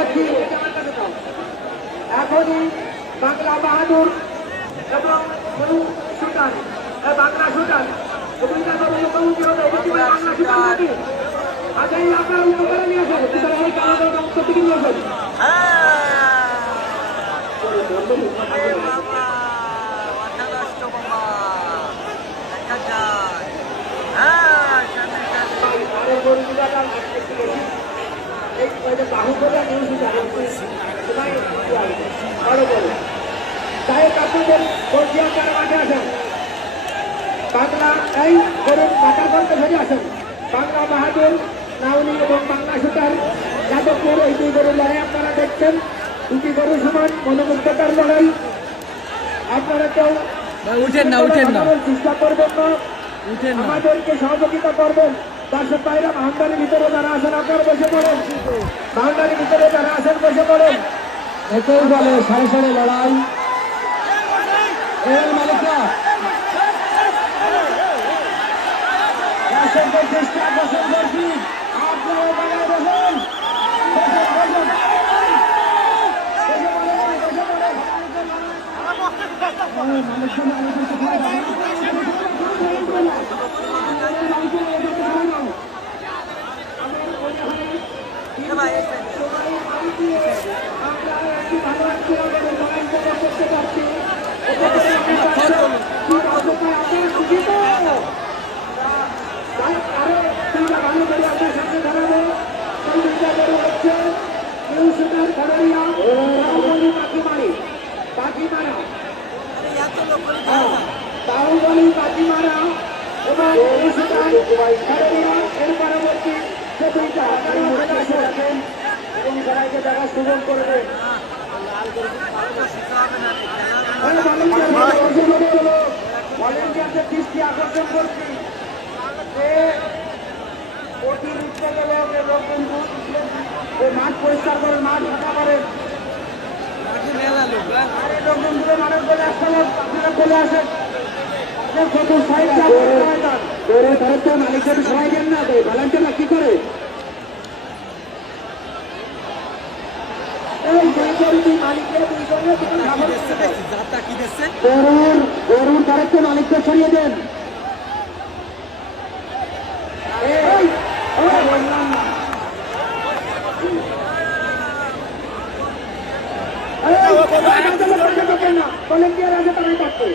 পরবর্তী এখনই বাংলা বাহাদুর এবং সুলতান বাংলা সুলতান মুখোমুখি হবে বাংলা সুলতান আজই আপনার উপকারে নিয়ে আসেন উত্তর থেকে নিয়ে আসেন বাংলা এই গরুর মাথা করতে ধরে আসেন বাংলা বাহাদুর নাউনি এবং বাংলা সুতার যাদবপুর এই দুই গরুর লড়াই আপনারা দেখছেন দুটি গরু সমান মনোমুগ্ধতার লড়াই আপনারা কেউ উঠেন না চেষ্টা করবেন না আমাদেরকে সহযোগিতা করবেন দর্শক ভাইরা বাউন্ডারির ভিতরে যারা আছেন আপনারা বসে পড়েন বাউন্ডারির ভিতরে যারা আছেন বসে পড়েন একেই বলে সাড়ে সাড়ে লড়াই এর মালিকরা চেষ্টা বসে করছি আপনারা বানায় বসেন বাহুবলী পাখিমারা এবং এর পরবর্তী এবং সবাইকে দেখা সুযোগ করবে ভলেন্টিয়ারদের দৃষ্টি আকর্ষণ করছি যে অতিরিক্ত লোক কিন্তু মাঠ পরিষ্কার করেন মাঠ ফাঁকা করেন মাঠের বলে একটা লোক আপনারা বলে আসেন মালিকদের সবাই দেন না ভলেন্টিয়াররা কি করে গরুর তারেককে মালিককে ছড়িয়ে দেন ভলেন্টিয়ার আছে তারাই থাকবে